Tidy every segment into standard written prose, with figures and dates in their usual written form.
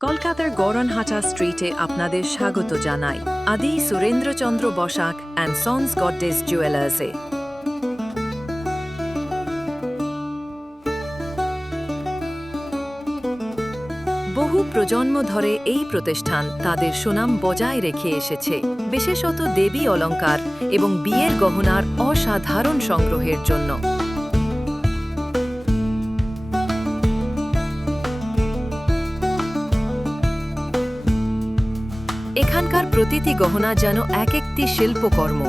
কলকাতার গড়নহাটা স্ট্রিটে আপনাদের স্বাগত জানাই আদি সুরেন্দ্রচন্দ্র বসাক অ্যান্ড সন্স গডডেস জুয়েলার্সে। বহু প্রজন্ম ধরে এই প্রতিষ্ঠান তাদের সুনাম বজায় রেখে এসেছে, বিশেষত দেবী অলংকার এবং বিয়ের গহনার অসাধারণ সংগ্রহের জন্য। এখানকার প্রতিটি গহনা যেন এক একটি শিল্পকর্ম।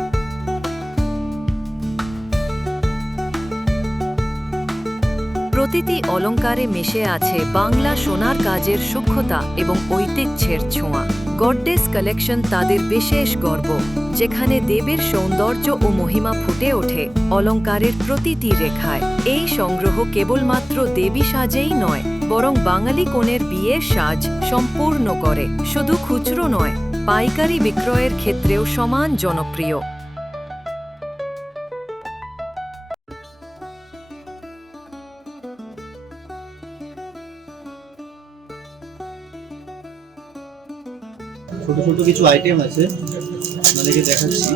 প্রতিটি অলংকারে মিশে আছে বাংলা সোনার কাজের সূক্ষ্মতা এবং ঐতিহ্যের ছোঁয়া। গডডেস কালেকশন তাদের বিশেষ গর্ব, যেখানে দেবীর সৌন্দর্য ও মহিমা ফুটে ওঠে অলংকারের প্রতিটি রেখায়। এই সংগ্রহ কেবলমাত্র দেবী সাজেই নয়, বরং বাঙালি কনের বিয়ের সাজ সম্পূর্ণ করে। শুধু খুচরো নয়, পাইকারি বিক্রয়ের ক্ষেত্রেও সমান জনপ্রিয়। ছোট ছোট কিছু আইটেম আছে, আপনাদেরকে দেখাচ্ছি।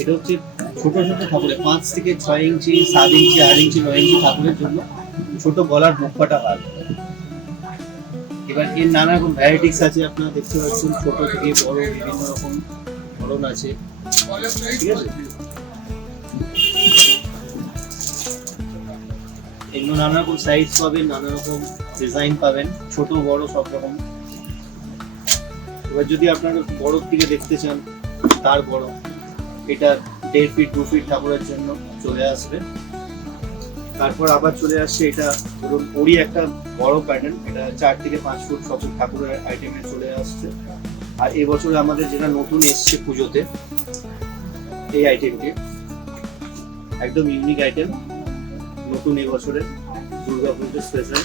এটা হচ্ছে ছোট ছোট ঠাকুরের 5 থেকে 6 ইঞ্চি, 7 ইঞ্চি, 8 ইঞ্চি, 9 ইঞ্চি ঠাকুরের জন্য ছোট গলার মুখ ফাটা হার। এবার এর নানা রকম ভ্যারাইটিস আছে, আপনারা দেখতে পাচ্ছেন। ছোট থেকে বড় বিভিন্ন রকম ধরন আছে, ঠিক আছে। এগুলো নানা রকম সাইজ পাবেন, নানা রকম ডিজাইন পাবেন, ছোট বড় সব রকম। এবার যদি আপনারা বড় দিকে দেখতে চান, তার বড়, এটা 1.5 ফিট 2 ফিট ঠাকুরের জন্য চলে আসবে। তারপর আবার চলে আসছে এটা, ধরুন ওরই একটা বড় প্যাটার্ন, এটা 4 থেকে 5 ফুট সব ঠাকুরের আইটেমে চলে আসছে। আর এবছর আমাদের যেটা নতুন এসছে পুজোতে, এই আইটেমটি একদম ইউনিক আইটেম, নতুন এবছরের দুর্গা পুজোর স্পেশাল।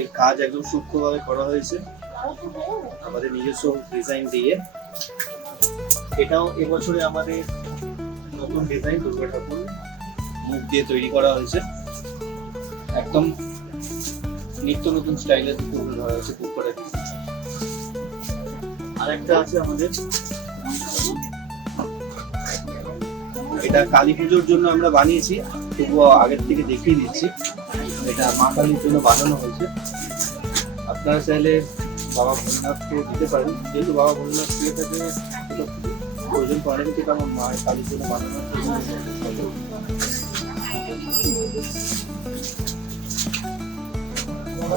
এর কাজ একদম সূক্ষ্মভাবে করা হয়েছে আমাদের নিজস্ব ডিজাইন দিয়ে। এটাও এবছরে আমাদের নতুন ডিজাইন, দুর্গা ঠাকুর মুখ দিয়ে তৈরি করা হয়েছে, একদম নিত্য নতুন স্টাইলে তুলে ধরা হয়েছে খুব করে। আর একটা আছে আমাদের, এটা কালী পুজোর জন্য আমরা বানিয়েছি, তবুও আগের থেকে দেখিয়ে দিচ্ছি। এটা মা কালীর জন্য বানানো হয়েছে। আপনারা চাইলে বাবা ভোলেনাথকে দিতে পারেন, যেহেতু বাবা ভোলেনাথ দিয়ে থাকে প্রয়োজন পড়ে না, কিন্তু আমার মা কালীর জন্য বানানো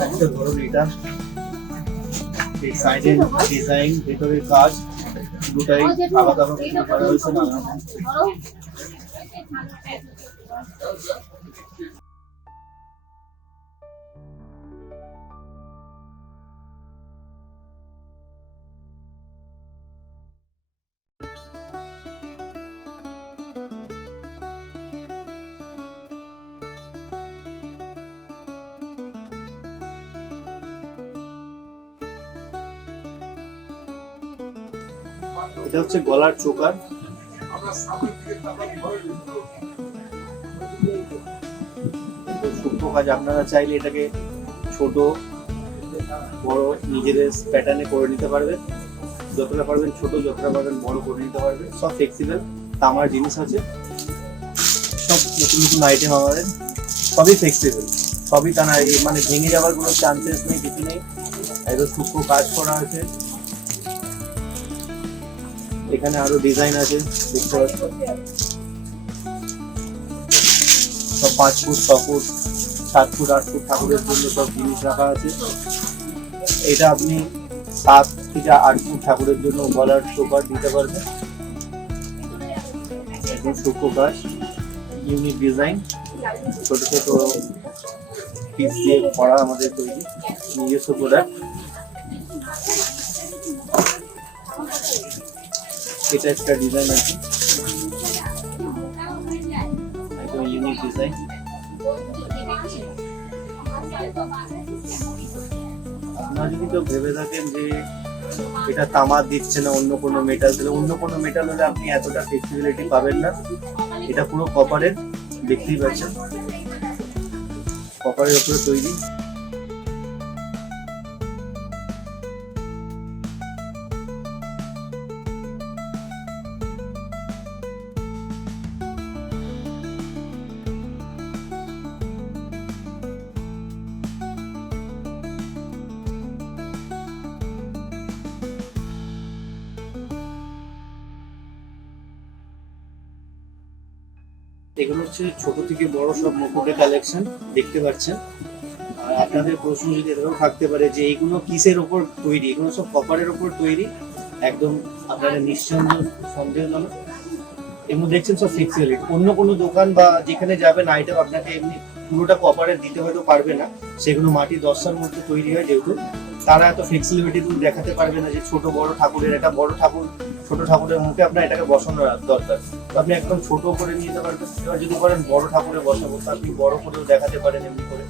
একটা ধরুন। এটা এই সাইডের ডিজাইন, ভেতরের কাজ দুটাই আলাদা ভাবে করা হয়েছে না। এটা হচ্ছে গলার চোকার, সূক্ষ্ম কাজ। আপনারা চাইলে এটাকে ছোট বড় নিজেদের প্যাটার্নে করে নিতে পারবেন, যতটা পারবেন ছোট, যতটা পারবেন বড় করে নিতে পারবেন। সব ফ্লেক্সিবল তামার জিনিস আছে, সব নতুন নতুন আইটেম আমাদের, সবই ফ্লেক্সিবল, সবই টানা, মানে ভেঙে যাওয়ার কোনো চান্সেস নেই, কিছু নেই। একদম সূক্ষ্ম কাজ করা আছে। এখানে আরো ডিজাইন আছে, দেখতে পাচ্ছেন। সব 5 ফুট 6 ফুট 7 ফুট 8 ফুট ঠাকুরের জন্য সব জিনিস রাখা আছে। এটা আপনি 7 থেকে 8 ফুট ঠাকুরের জন্য গলার চোকার দিতে পারবেন। একদম সূক্ষ্ম কাজ, ইউনিক ডিজাইন, ছোট ছোট পিস দিয়ে করা আমাদের তৈরি নিজস্ব প্রোডাক্ট। এটা একটা ডিজাইন আছে, একদম ইউনিক ডিজাইন। আপনারা যদি কেউ ভেবে থাকেন যে এটা তামা দিচ্ছে না, অন্য কোনো মেটাল দিলে, অন্য কোনো মেটাল হলে আপনি এতটা ফ্লেক্সিবিলিটি পাবেন না। এটা পুরো কপারের, দেখতেই পাচ্ছেন। কপারের উপরে তৈরি। এগুলো হচ্ছে ছোট থেকে বড় সব মুকুটের কালেকশন দেখতে পাচ্ছেন। আর আপনাদের প্রশ্ন যদি এটাও থাকতে পারে যে এইগুলো কিসের ওপর তৈরি, এগুলো সব কপারের ওপর তৈরি, একদম আপনারা নিঃসন্দেহ সন্দেহ নয়। এমন দেখছেন সব ফ্লেক্সিবিলিটি। অন্য কোনো দোকান বা যেখানে যাবেন আইটেম আপনাকে এমনি পুরোটা কপারের দিতে হয়তো পারবে না, সেগুলো মাটির দশটার মধ্যে তৈরি হয়, যেহেতু তারা এত ফ্লেক্সিবিলিটি দেখাতে পারবে না যে ছোট বড় ঠাকুরের, একটা বড় ঠাকুর ছোট ঠাকুরের মুখে আপনার এটাকে বসানো দরকার, তো আপনি একদম ছোট করে নিয়ে যেতে পারবেন। এবার যদি বলেন বড় ঠাকুরে বসাবো, তো আপনি বড় করেও দেখাতে পারেন এমনি করে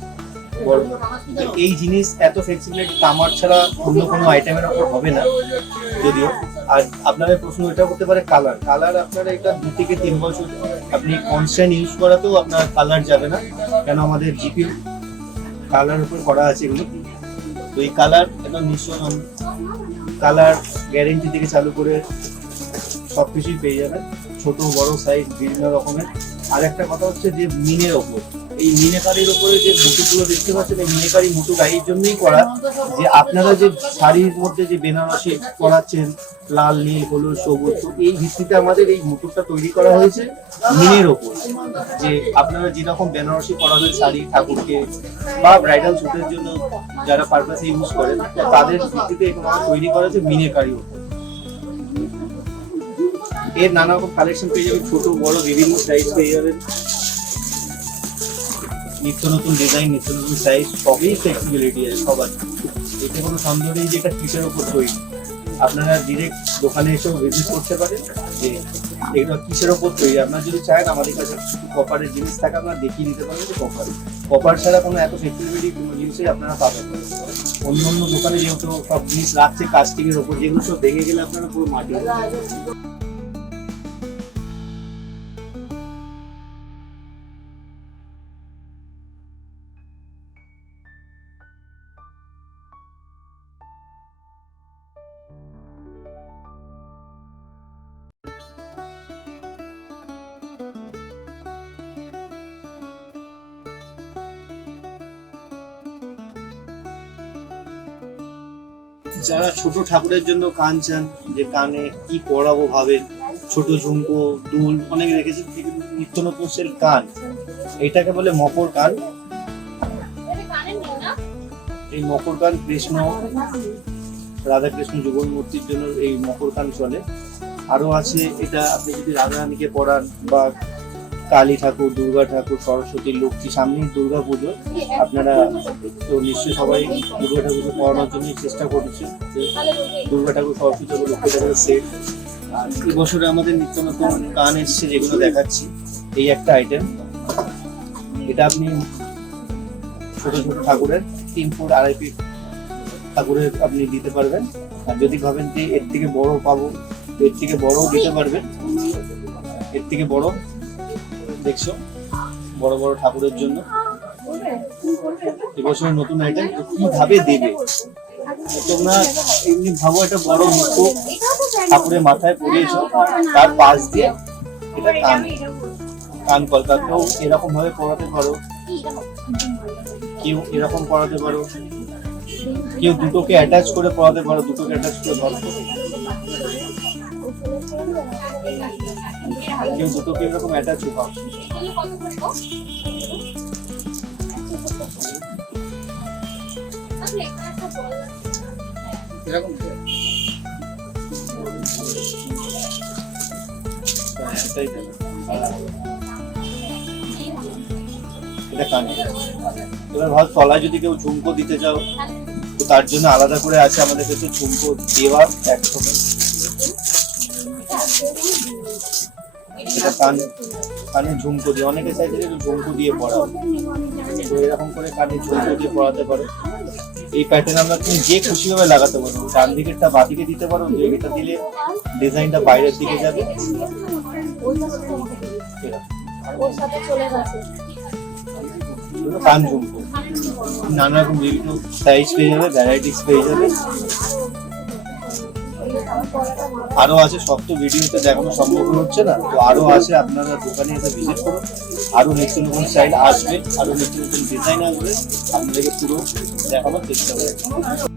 বড়। তো এই জিনিস এত ফ্লেক্সিবিলিটি তামার ছাড়া অন্য কোনো আইটেমের ওপর হবে না যদিও। আর আপনাদের প্রশ্ন এটা করতে পারে কালার আপনারা এটা 2 থেকে 3 বছর আপনি কনস্ট্যান্ট ইউজ করাতেও আপনার কালার যাবে না, কেন আমাদের জিপি কালার উপর করা আছে এগুলো। তো এই কালার একদম নিশ্চয় কালার গ্যারেন্টি থেকে চালু করে সবকিছুই পেয়ে যাবেন, ছোট বড় সাইজ বিভিন্ন রকমের। আর একটা কথা হচ্ছে যে মিনের ওপর, এই মিনেকারির ওপরে যে মুকুটগুলো দেখতে পাচ্ছেন, এই মিনেকারি মুকুট এই জন্যই করা যে আপনারা যে শাড়ির মধ্যে যে বেনারসি পরাচ্ছেন লাল নীল হলুদ সবুজ, তো এই ভিত্তিতে আমাদের এই মুকুটটা তৈরি করা হয়েছে মিনের ওপর। যে আপনারা যেরকম বেনারসি পরাবেন শাড়ি ঠাকুরকে বা ব্রাইডাল শুটের জন্য যারা পারপাসে ইউজ করেন, তাদের ভিত্তিতে এগুলো তৈরি করা হয়েছে মিনেকারির ওপর। এর নানা রকম কালেকশন পেয়ে যাবেন, ছোট বড় বিভিন্ন সাইজ পেয়ে যাবেন, নিত্য নতুন ডিজাইন নিত্য নতুন সাইজ, সবই ফ্লেক্সিবিলিটি আছে সবার। এতে কোনো সন্দেহ নেই যে এটা কিসের ওপর তৈরি। আপনারা ডিরেক্ট দোকানে এসেও ভিজিট করতে পারেন যে এগুলো কিসের ওপর তৈরি। আপনারা যদি চান আমাদের কাছে কপারের জিনিস থাকে আপনারা দেখিয়ে দিতে পারেন যে কপার ছাড়া কোনো এত ফ্লেক্সিবিলিটি কোনো জিনিসই আপনারা পাবেন না। অন্য অন্য দোকানে যেহেতু সব জিনিস রাখছে কাস্টিংয়ের ওপর, যেগুলো সব ভেঙে গেলে আপনারা পুরো মাটি। যারা ছোট ঠাকুরের জন্য কান চান, যে কানে কি পরাবো ভাবেন, ছোট ঝুমকো দুল অনেকে রেখেছেন, নিত্য নতুন সেল কান, এটাকে বলে মকর কান। এই মকর কান কৃষ্ণ রাধা কৃষ্ণ যুগল মূর্তির জন্য এই মকর কান চলে। আরো আছে এটা আপনি যদি রাধা রানীকে পরান বা কালী ঠাকুর দুর্গা ঠাকুর সরস্বতী লক্ষ্মী, সামনেই দুর্গা পুজো, আপনারা তো নিশ্চয়ই সবাই দুর্গা ঠাকুরকে পড়ানোর জন্য চেষ্টা করছে, দুর্গা ঠাকুর সরস্বতী ঠাকুর লক্ষ্মী ঠাকুরের সেট। আর এই বছরে আমাদের নিত্য নতুন কান এসছে যেগুলো দেখাচ্ছি, এই একটা আইটেম। এটা আপনি ছোট ছোট ঠাকুরের 3 ফুট 2.5 ফিট ঠাকুরের আপনি দিতে পারবেন। আর যদি ভাবেন যে এর থেকে বড় পাবো, এর থেকে বড়ও দিতে পারবেন, এর থেকে বড় দেখছো বড় বড় ঠাকুরের জন্য এবছরের নতুন আইটেম। কিভাবে দেবে তোমরা এমনি ভাবো, একটা বড় মুকুট ঠাকুরের মাথায় পরিয়েছো, তার পাশ দিয়ে এটা কান কলকাতাও এরকম ভাবে পরাতে পারো, কেউ এরকম পরাতে পারো, কেউ দুটোকে অ্যাটাচ করে পরাতে পারো, দুটোকে অ্যাটাচ করে ধরো, কেউ দুটোকে এরকম অ্যাটাচ পাও। এরকম এটা কানে। এবার ভাব তলায় যদি কেউ ঝুমকো দিতে চাও, তো তার জন্য আলাদা করে আছে আমাদের কাছে ঝুমকো দেওয়া 100। এটা কানে ঝুমকো দিয়ে, অনেকে চাইছে যে ঝুমকো দিয়ে পড়াও, তো এরকম করে কানে ঝুমকো দিয়ে পড়াতে পারো। এই প্যাটার্ন আমরা তুমি যে খুশি ভাবে লাগাতে পারো, ডান দিকেরটা বাঁ দিকে দিতে পারো, যে এটা দিলে ডিজাইনটা বাইরের দিকে যাবে। কান ঝুমকো নানা রকম বিভিন্ন সাইজ পেয়ে যাবে, ভ্যারাইটিস পেয়ে যাবে। আরো আছে, সব তো ভিডিওতে দেখানো সম্ভব হচ্ছে না, তো আরো আছে, আপনারা দোকানে এসে ভিজিট করুন। আরো নিত্য নতুন স্টাইল আসবে, আরো নিত্য নতুন ডিজাইন আসবে, আপনাদেরকে পুরো দেখানোর চেষ্টা করবো।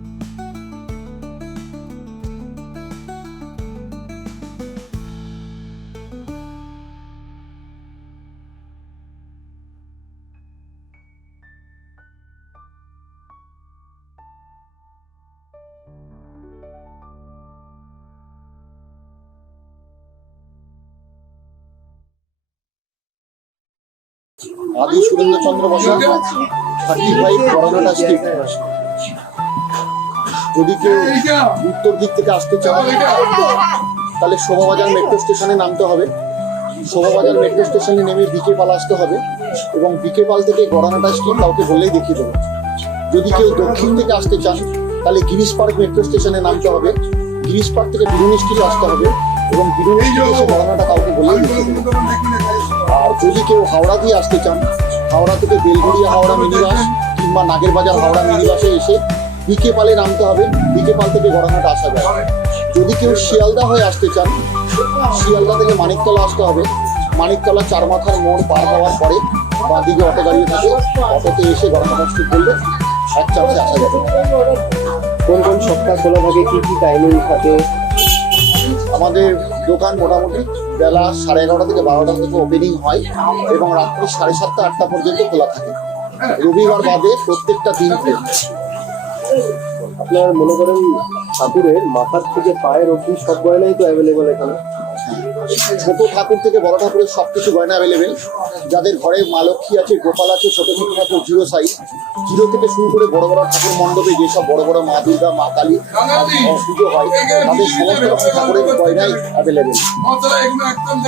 আদি সুরেন্দ্রচন্দ্র বসা 35 করোনাটা স্ট্রিট। যদি কেউ উত্তর দিক থেকে আসতে চান তাহলে শোভাবাজার মেট্রো স্টেশনে নামতে হবে। শোভাবাজার মেট্রো স্টেশনে নেমে বিকে পাল আসতে হবে এবং বিকে পাল থেকে গড়ানাটা স্ট্রিট কাউকে বললেই দেখিয়ে দেবে। যদি কেউ দক্ষিণ থেকে আসতে চান তাহলে গিরিশ পার্ক মেট্রো স্টেশনে নামতে হবে। গিরিশ পার্ক থেকে বিরুনি স্ট্রিট আসতে হবে এবং বিরুনি স্ট্রিট এসে গড়ানাটা কাউকে বললেই দেখিয়ে দেবে। আর যদি কেউ হাওড়া দিয়ে আসতে চান, হাওড়া থেকে বেলঘড়িয়া হাওড়া মিনি বাস কিংবা নাগেরবাজার হাওড়া মিনি বাসে এসে বিকে পালে নামতে হবে। বিকে পাল থেকে গড়ানাটা আসা যায়। যদি কেউ শিয়ালদা হয়ে আসতে চান, শিয়ালদা থেকে মানিকতলা আসতে হবে। মানিকতলা চার মাথার মোড় পার হওয়ার পরে বাঁ দিকে অটো দাঁড়িয়ে থাকে, অটোতে এসে গড়ানাটা স্ট্রিট করলে এক চান্সে আসা যাবে। কোন কোন সপ্তাহ খোলা থাকে, কি কি টাইমিং থাকে? আমাদের দোকান মোটামুটি বেলা 11:30 থেকে 12টা থেকে ওপেনিং হয় এবং রাত্রি 7:30 8টা পর্যন্ত খোলা থাকে। রবিবার বাদে প্রত্যেকটা দিন খোলা। আপনার মনে করেন ঠাকুরের মাথার থেকে পায়ের অবধি সব গয়নাই তো অ্যাভেলেবল এখানে। ছোট ঠাকুর থেকে বড় ঠাকুরের সবকিছু গয়না অ্যাভেলেবেল। যাদের ঘরে মা লক্ষ্মী আছে, গোপাল আছে, ছোট ছোট ঠাকুর জিরো সাইজ, জিরো থেকে শুরু করে বড় বড় ঠাকুর মণ্ডপে যেসব বড় বড় মা দুর্গা, মা কালী পুজো হয়, তাদের সমস্ত রকম ঠাকুরের গয়নাই অ্যাভেলেবেল।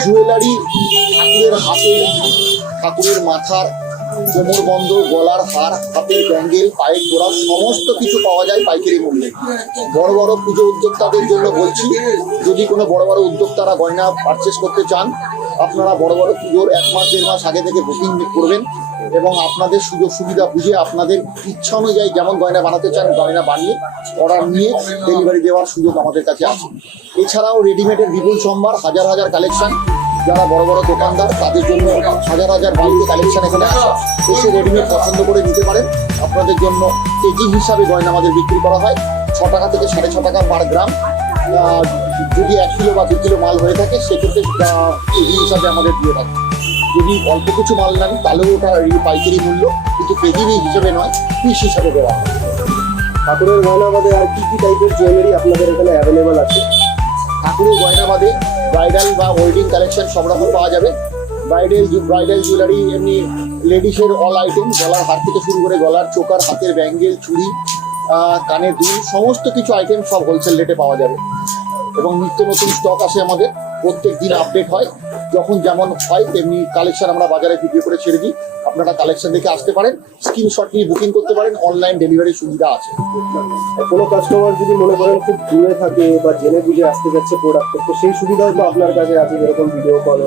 জুয়েলারি, ঠাকুরের হাতে, ঠাকুরের মাথার কোমর বন্ধ, গলার হার, হাতের ব্যাঙ্গেল, পায়ের জোড়া সমস্ত কিছু পাওয়া যায় পাইকারি মূল্যে। বড় বড় পুজো উদ্যোক্তাদের জন্য বলছি, যদি কোনো বড় বড় উদ্যোক্তারা গয়না পারচেস করতে চান, আপনারা বড় বড় পুজোর 1 মাস 1.5 মাস আগে থেকে বুকিং করবেন এবং আপনাদের সুযোগ সুবিধা বুঝে আপনাদের ইচ্ছা অনুযায়ী যেমন গয়না বানাতে চান গয়না বানিয়ে অর্ডার নিয়ে ডেলিভারি দেওয়ার সুযোগ আমাদের কাছে আছে। এছাড়াও রেডিমেডের বিপুল সম্ভার, হাজার হাজার কালেকশন। যারা বড় বড় দোকানদার তাদের জন্য হাজার হাজার বাড়িতে কালেকশন এখানে আসে, এসে রেডিমেড পছন্দ করে নিতে পারেন। আপনাদের জন্য কেজি হিসাবে গয়না আমাদের বিক্রি করা হয় 6 টাকা থেকে 6.5 টাকা পার গ্রাম। যদি 1 কিলো বা 2 কিলো মাল হয়ে থাকে সেক্ষেত্রে কেজি হিসাবে আমাদের দিয়ে থাকে। যদি অল্প কিছু মাল নেন তাহলেও ওটা পাইকারি মূল্য, কিন্তু কেজি হিসেবে নয়, পিস হিসাবে দেওয়া হয়। ঠাকুরের গয়না বাদে আর কি কি টাইপের জুয়েলারি আপনাদের এখানে অ্যাভেলেবল আছে? ঠাকুরের গয়না বাদে ব্রাইডাল বা ওয়েডিং কালেকশন সব রকম পাওয়া যাবে। ব্রাইডাল জুয়েলারি এমনি লেডিসের অল আইটেম, গলার হার থেকে শুরু করে গলার চোকার, হাতের ব্যাঙ্গেল, চুড়ি, কানের দুল, সমস্ত কিছু আইটেম সব হোলসেল রেটে পাওয়া যাবে। এবং নিত্য নতুন স্টক আসে আমাদের, প্রত্যেক দিন আপডেট হয়। যখন যেমন হয় তেমনি কালেকশন আমরা বাজারে ভিডিও করে ছেড়ে দিই। আপনারা কালেকশন দেখে আসতে পারেন, স্ক্রিনশট নিয়ে বুকিং করতে পারেন, অনলাইন ডেলিভারির সুবিধা আছে। কোনো কাস্টমার যদি মনে করেন খুব দূরে থাকে বা জেনে বুঝে আসতে যাচ্ছে প্রোডাক্ট, তো সেই সুবিধাও তো আপনার কাছে আছে, যেরকম ভিডিও কল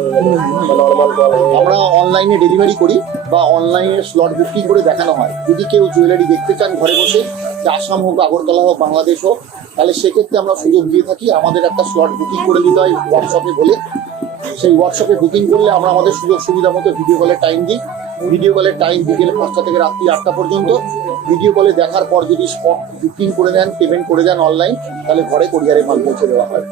বা নর্মাল কল। আমরা অনলাইনে ডেলিভারি করি বা অনলাইনে স্লট বুকিং করে দেখানো হয়। যদি কেউ জুয়েলারি দেখতে চান ঘরে বসে, আসাম হোক, আগরতলা হোক, বাংলাদেশ হোক, তাহলে সেক্ষেত্রে আমরা সুযোগ দিয়ে থাকি। আমাদের একটা স্লট বুকিং করে দিতে হয় হোয়াটসঅ্যাপে বলে, সেই হোয়াটসঅ্যাপে বুকিং করলে আমরা আমাদের সুযোগ সুবিধা মতো ভিডিও কলের টাইম দিই। ভিডিও কলের টাইম বিকেল 5টা থেকে রাত্রি 8টা পর্যন্ত। ভিডিও কলে দেখার পর যদি স্পট বুকিং করে দেন, পেমেন্ট করে দেন অনলাইন, তাহলে ঘরে কুরিয়ারে মাল পৌঁছে দেওয়া হয়।